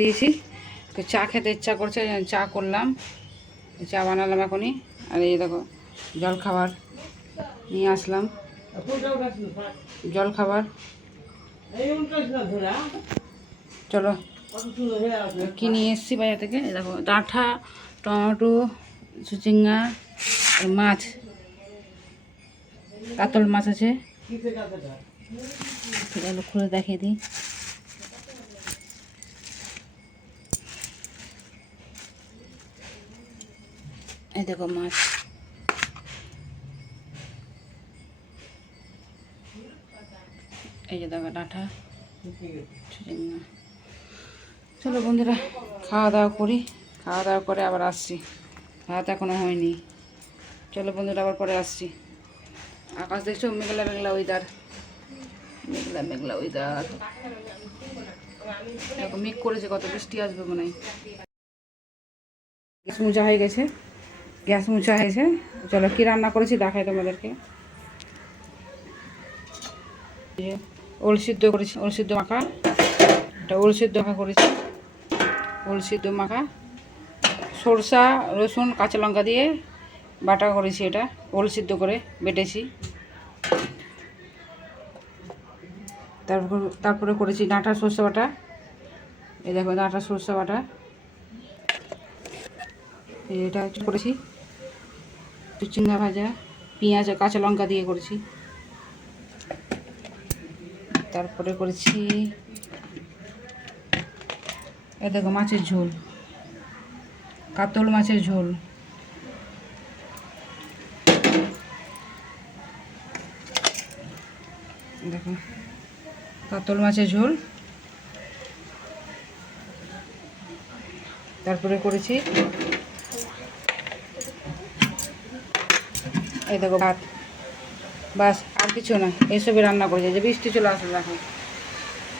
দিয়েছি তো চা খেতে ইচ্ছা করছে, চা করলাম, চা বানালাম এখনই। আর এই দেখো জল খাবার নিয়ে আসলাম, জল খাবার। চলো কি নিয়ে এসেছি বাজার থেকে, দেখো ডাঁটা, টমেটো, চিচিঙ্গা, মাছ, কাতল মাছ আছে। খুলে দেখিয়ে দিই। এই দেখো মাছ, এই যে দেখো ডাঁটা, চিচিঙ্গা। চলো বন্ধুরা খাওয়া দাওয়া করি, খাওয়া দাওয়া করে আবার আসছি, ভাত এখনো হয়নি। চলো বন্ধুরা আবার পরে আসছি। আকাশ দেখছো মেঘলা মেঘলা ওয়েদার, মেঘলা মেঘলা ওয়েদার, দেখো মেঘ করেছে, কত বৃষ্টি আসবে মনে হয়। গ্যাস মুছা হয়ে গেছে, গ্যাস মুছা হয়েছে। চলো কী রান্না করেছি দেখাই তোমাদেরকে। ওল সিদ্ধ করেছি, ওল সিদ্ধ মাখা, এটা ওল সিদ্ধ মাখা করেছি, ওল সিদ্ধ মাখা, সরষা রসুন কাঁচা লঙ্কা দিয়ে বাটা করেছি, এটা ওল সিদ্ধ করে বেটেছি। তারপরে করেছি ডাঁটা সরষে বাটা, এই দেখো ডাঁটা সরষে বাটা, এটা করেছি। চিচিঙ্গা ভাজা, পেঁয়াজ কাঁচা লঙ্কা দিয়ে করেছি। তারপরে করেছি এই দেখো মাছের ঝোল, কাতল মাছের ঝোল, দেখো কাতল মাছের ঝোল। তারপরে করেছি এই দেখো ভাত, বাস আর কিছু না, এসবই রান্না করেছে। যে বৃষ্টি চলে আসলো, দেখো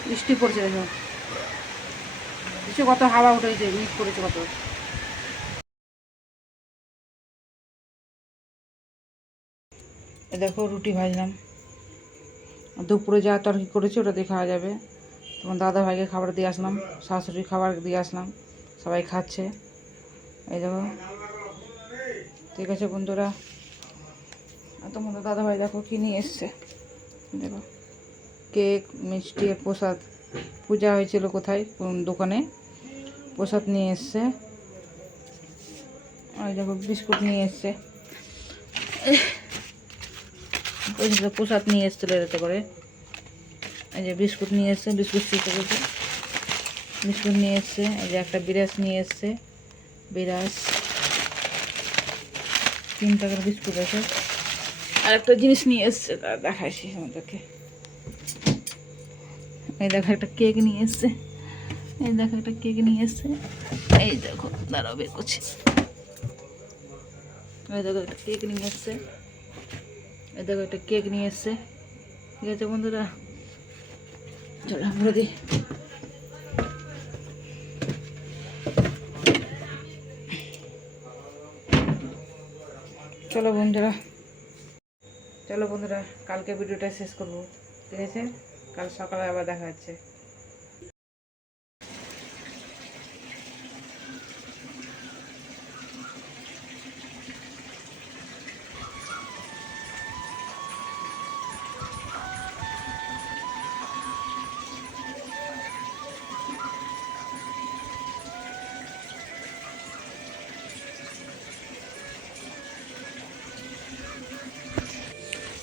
বৃষ্টি পড়ছে, দেখো কিছু কত হাওয়া উঠেছে, মিট করেছে কত। দেখো রুটি ভাজলাম, দুপুরে যা তরকারি করেছি ওটা দিয়ে খাওয়া যাবে। তোমার দাদা ভাইকে খাবার দিয়ে আসলাম, শাশুড়ির খাবার দিয়ে আসলাম, সবাই খাচ্ছে। এই দেখো, ঠিক আছে বন্ধুরা। আর তোমাদের দাদা ভাই দেখো কী নিয়ে এসছে, দেখো কেক, মিষ্টি, প্রসাদ। পূজা হয়েছিল কোথায়, কোন দোকানে, প্রসাদ নিয়ে এসছে। আর দেখো বিস্কুট নিয়ে এসছে, প্রসাদ নিয়ে এসছিল এতে করে। এই যে বিস্কুট নিয়ে এসছে, বিস্কুট শিখে গেছে, বিস্কুট নিয়ে এসছে। এই যে একটা বিরাস নিয়ে এসছে, বিরাস 3 টাকার বিস্কুট আছে। আর একটা জিনিস নিয়ে এসছে, তা দেখাইছি আমাদেরকে। এই দেখো একটা কেক নিয়ে এসছে, এই দেখো একটা কেক নিয়ে এসছে। এই দেখো দাঁড়াও বের করছি, এই দেখো একটা কেক নিয়ে এসছে, এই দেখো একটা কেক নিয়ে এসছে। ঠিক আছে বন্ধুরা, চলো আমরা দিই। চলো বন্ধুরা, চলো বন্ধুরা কালকে ভিডিওটা শেষ করবো, ঠিক আছে? কাল সকালে আবার দেখা হচ্ছে।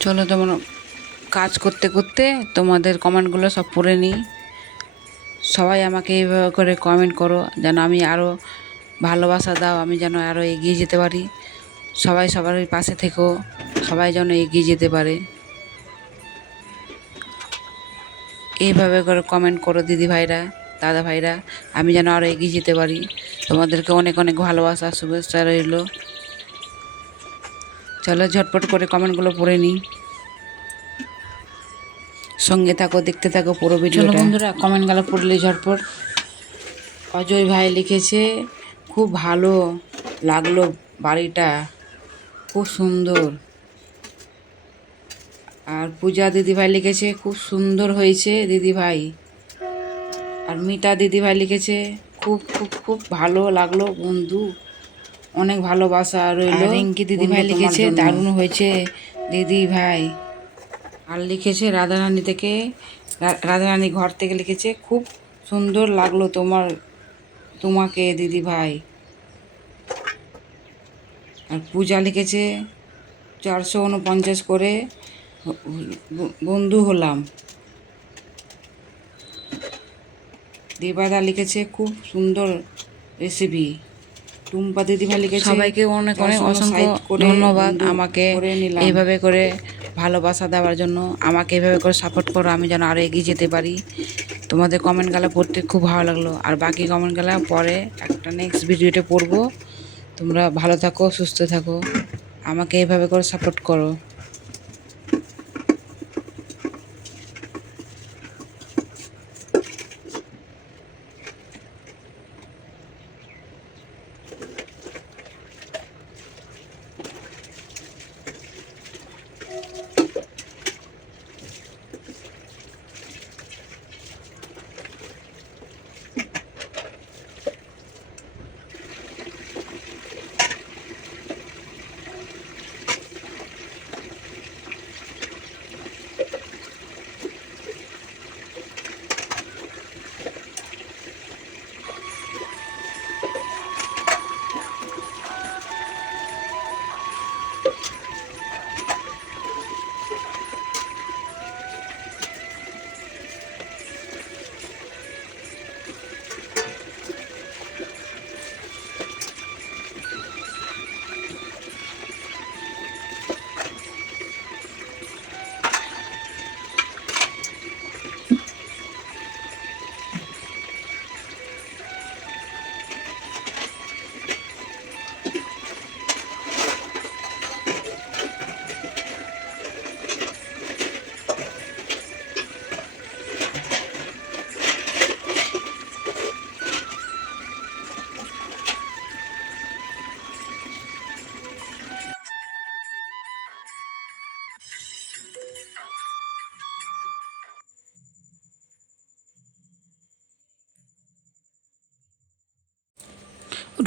চলো তোমার কাজ করতে করতে তোমাদের কমেন্টগুলো সব পড়ে নিই। সবাই আমাকে এইভাবে করে কমেন্ট করো, যেন আমি আরও ভালোবাসা দাও, আমি যেন আরও এগিয়ে যেতে পারি। সবাই সবার পাশে থেকো, সবাই যেন এগিয়ে যেতে পারে। এইভাবে করে কমেন্ট করো দিদি ভাইরা, দাদা ভাইরা, আমি যেন আরও এগিয়ে যেতে পারি। তোমাদেরকে অনেক অনেক ভালোবাসা, শুভেচ্ছা রইল। চলো ঝটপট করে কমেন্টগুলো পড়ে নিই, সঙ্গে থাকো, দেখতে থাকো পুরো ভিডিওটা। বন্ধুরা কমেন্টগুলো পড়লে ঝটপট। অজয় ভাই লিখেছে, খুব ভালো লাগলো বাড়িটা, খুব সুন্দর। আর পূজা দিদিভাই লিখেছে, খুব সুন্দর হয়েছে দিদিভাই। আর মিতা দিদিভাই লিখেছে, খুব খুব খুব ভালো লাগলো বন্ধু, অনেক ভালোবাসা রইল। রিঙ্কি দিদিভাই লিখেছে, দারুণ হয়েছে দিদিভাই। আর লিখেছে রাধারানী থেকে, রাধারানী ঘর থেকে লিখেছে, খুব সুন্দর লাগলো তোমাকে দিদিভাই। আর পূজা লিখেছে 449 করে বন্ধু হলাম। দেবাদা লিখেছে, খুব সুন্দর রেসিপি। টুম্পা দিদিভাই লিখেছে, সবাইকে অনেক অনেক অসংখ্য ধন্যবাদ আমাকে এইভাবে করে ভালোবাসা দেওয়ার জন্য। আমাকে এইভাবে করে সাপোর্ট করো, আমি যেন আরও এগিয়ে যেতে পারি। তোমাদের কমেন্টগুলো পড়তে খুব ভালো লাগলো। আর বাকি কমেন্টগুলো পরে একটা নেক্সট ভিডিওতে পড়বো। তোমরা ভালো থাকো, সুস্থ থাকো, আমাকে এইভাবে করে সাপোর্ট করো।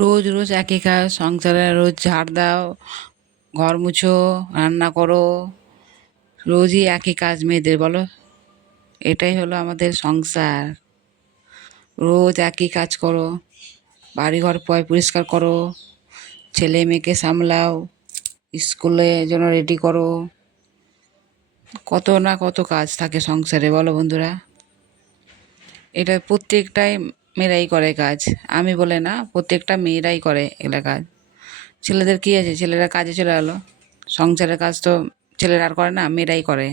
রোজ রোজ একই কাজ, সংসারে রোজ ঝাড় দাও, ঘর মুছো, রান্না করো, রোজই একই কাজ মেয়েদের, বলো? এটাই হলো আমাদের সংসার। রোজ একই কাজ করো, বাড়িঘর পরিষ্কার করো, ছেলে মেয়েকে সামলাও, স্কুলে জন্য রেডি করো, কত না কত কাজ থাকে সংসারে, বলো বন্ধুরা? এটা প্রত্যেকটাই মেয়েরাই করে কাজ, আমি বলে না, প্রত্যেকটা মেয়েরাই করে এগুলা কাজ। ছেলেদের কী আছে, ছেলেরা কাজে চলে গেলো, সংসারের কাজ তো ছেলেরা আর করে না, মেয়েরাই করে।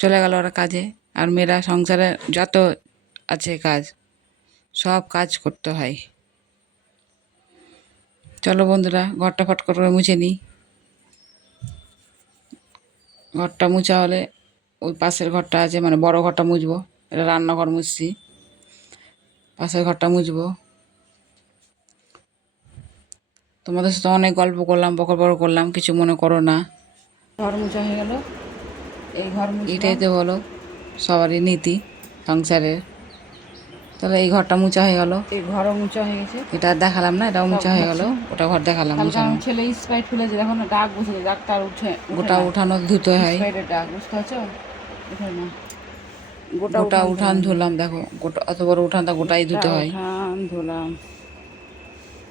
চলে গেল ওরা কাজে, আর মেয়েরা সংসারে যত আছে কাজ, সব কাজ করতে হয়। চলো বন্ধুরা, ঘরটা ফট করে মুছে নিই। ঘরটা মুছা হলে ওই পাশের ঘরটা আছে, মানে বড় ঘরটা মুছবো, এটা রান্নাঘর মুছছি, পাশের ঘরটা মুছবো। তোমাদের সাথে অনেক গল্প করলাম, বকর বকর করলাম, কিছু মনে করো না। ঘর মুছা হয়ে গেল, এই ঘর এটাই তো হলো সবারই নীতি সংসারের। তাহলে এই ঘরটা মুছা হয়ে গেল, এই ঘরও মুছা হয়ে গেছে, এটা দেখালাম না, এটাও মুছা হয়ে গেল, ওটা ঘর দেখালাম। ছেলে স্প্রাইট ফেলেছে, দেখো না, ডাক বসেছে, ডাকটা আর উঠে, গোটা উঠানো ধুতে হয়, ডাক, বুঝতে পারছো? উঠে না, গোটা উঠান ধুলাম, দেখো গোটা, অত বড় উঠানটা গোটাই ধুতে হয়, ধুলাম।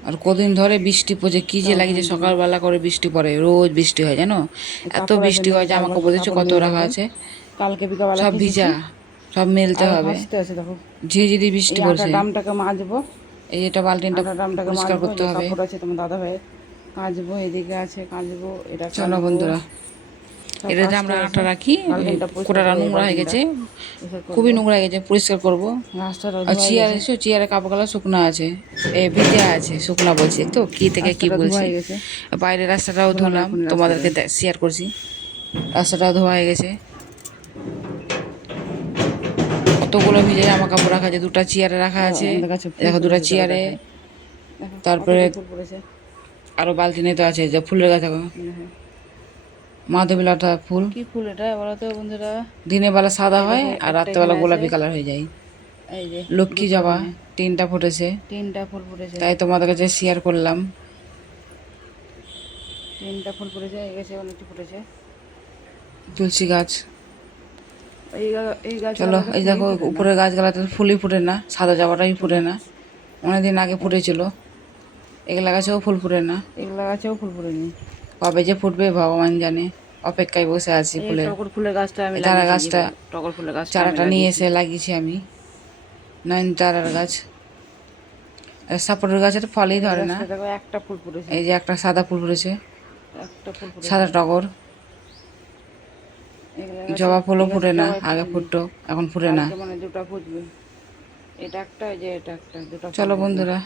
আর কদিন ধরে বৃষ্টি পড়ছে, কি যে লাগছে, সকালবেলা করে বৃষ্টি পড়ে, রোজ বৃষ্টি হয়, জানো? এত বৃষ্টি হয়, জামা কাপড় দেখছো কত রাখা আছে, কালকে বিকালবেলা সব ভিজা, সব মেলতে হবে। ঝিরিঝিরি বৃষ্টি পড়ছে, ড্রামটাকে মাজবো, এই এটা বালতিনটা পরিষ্কার করতে হবে। কাপড় আছে তোমার দাদা ভাই, কাচবো, এদিকে আছে কাচবো, এটা। চলো বন্ধুরা, এটা যে আমরা আটা রাখি, কোটাটা নোংরা হয়ে গেছে, খুবই নোংরা হয়ে গেছে, পরিষ্কার করবো। আর চেয়ার এসো, চেয়ারে কাপড়গুলো শুকনো আছে, ভিজে আছে, শুকনো বলছি তো, কি থেকে কি বলছি। বাইরের রাস্তাটাও ধুলাম, তোমাদেরকে শেয়ার করছি, রাস্তাটাও ধোয়া হয়ে গেছে। কতগুলো ভিজে জামা কাপড় রাখা আছে, দুটা চেয়ারে রাখা আছে, দেখো দুটা চেয়ারে। তারপরে আরো বালতিনে তো আছে, যে ফুলের গাছ, দেখো মাধবীলতা ফুল। কি ফুল এটা বলো তো বন্ধুরা? দিনের বেলা সাদা হয় আর রাত্রেবেলা গোলাপি কালার হয়ে যায়। এই যে লক্ষ্মী জবা 3টা ফুটেছে, 3টা ফুল ফুটেছে, তাই তোমাদের কাছে শেয়ার করলাম। 3টা ফুল ফুটেছে। এই গাছে অনেকটি ফুটেছে। তুলসী গাছ, এই গাছ চলো এই দেখো উপরের গাছগুলাতে ফুলই ফুটে না, সাদা জবাটাই ফুটে না, অনেকদিন আগে ফুটেছিল। এগুলা গাছেও ফুল ফুটে না, এগুলা গাছেও ফুল ফুটেনি। কবে যে ফুটবে ভগবান জানে, অপেক্ষায় বসে আছি এই ফুলের। টগর ফুলের গাছটা আমি চারা লাগিয়েছি, গাছটা, টগর ফুলের গাছটা আমি চারাটা নিয়ে লাগিয়েছি। এসে লাগিয়েছি আমি, নয়নতারার গাছ। সাপোর্টের গাছের ফলই ধরে না। দেখো একটা ফুল ফুটেছে, এই যে একটা সাদা ফুল ফুটেছে, একটা ফুল ফুটেছে। সাদা টগর। এগুলা গাছে জবা ফুলও ফুটে না, জবাই আগে ফুটেনি। ফুটতো, এখন ফুটে না। কালকে মানে 2টা ফুটবে। এটা একটা, এই যে এটা একটা, 2টা ফুল চলো ফুটবে। বন্ধুরা,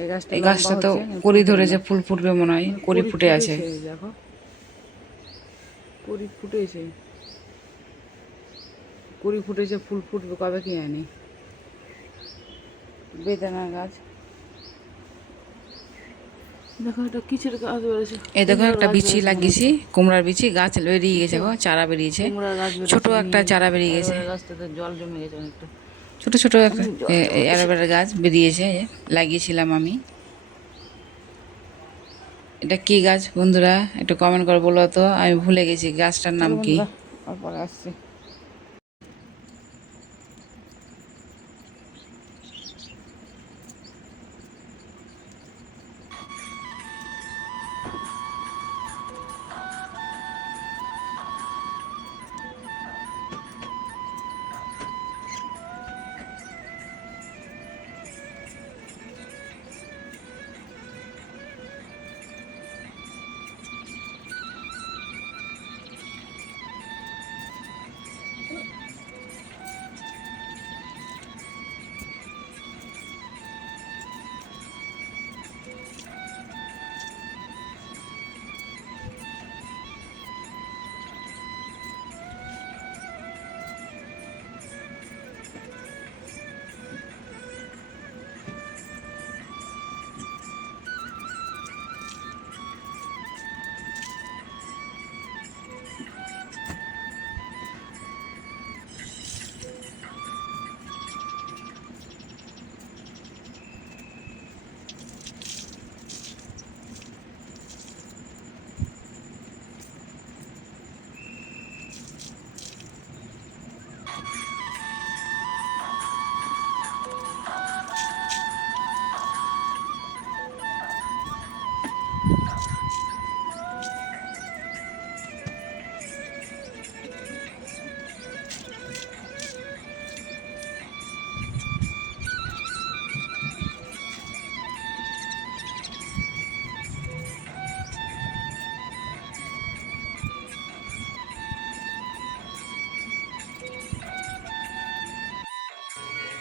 এই গাছটা এই লম্বা গাছটা তো হচ্ছে, কড়ি ফুল ফুটে ধরেছে, না। ফুল ফুটবে মনে হয়, কড়ি কুড়ি ফুটে আছে। ফুটেছে, এই দেখো কুড়ি ফুটেছে, কুড়ি ফুটেছে, ফুল ফুটবে কবে কি জানি। বেদানা গাছ, দেখো এটা কিসের গাছ বেড়েছে। এই দেখো একটা বিচি লাগিয়েছি, কুমড়ার বিচি, গাছ বেরিয়ে গেছে গো, চারা বেরিয়েছে, কুমড়ার গাছ ছোট একটা চারা বেরিয়ে গেছে, গাছটাতে জল জমে গেছে অনেকটা। ছোট ছোট একটা অ্যালোভেরা গাছ বেরিয়েছে, লাগিয়েছিলাম আমি। এটা কি গাছ বন্ধুরা, একটু কমেন্ট করে বলো তো, আমি ভুলে গেছি গাছটার নাম কি। পরে আসছে।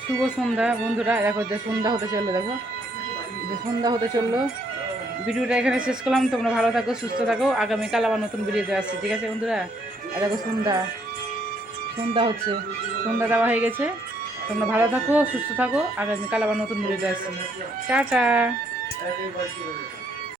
শুভ সন্ধ্যা বন্ধুরা, দেখো যে সন্ধ্যা হতে চললো, দেখো যে সন্ধ্যা হতে চললো। ভিডিওটা এখানে শেষ করলাম। তোমরা ভালো থাকো, সুস্থ থাকো। আগামীকাল আবার নতুন ভিডিওতে আসছি, ঠিক আছে বন্ধুরা? আর দেখো সন্ধ্যা, সন্ধ্যা হচ্ছে, সন্ধ্যা দেওয়া হয়ে গেছে। তোমরা ভালো থাকো, সুস্থ থাকো। আগামীকাল আবার নতুন ভিডিওতে আসছি। টাটা।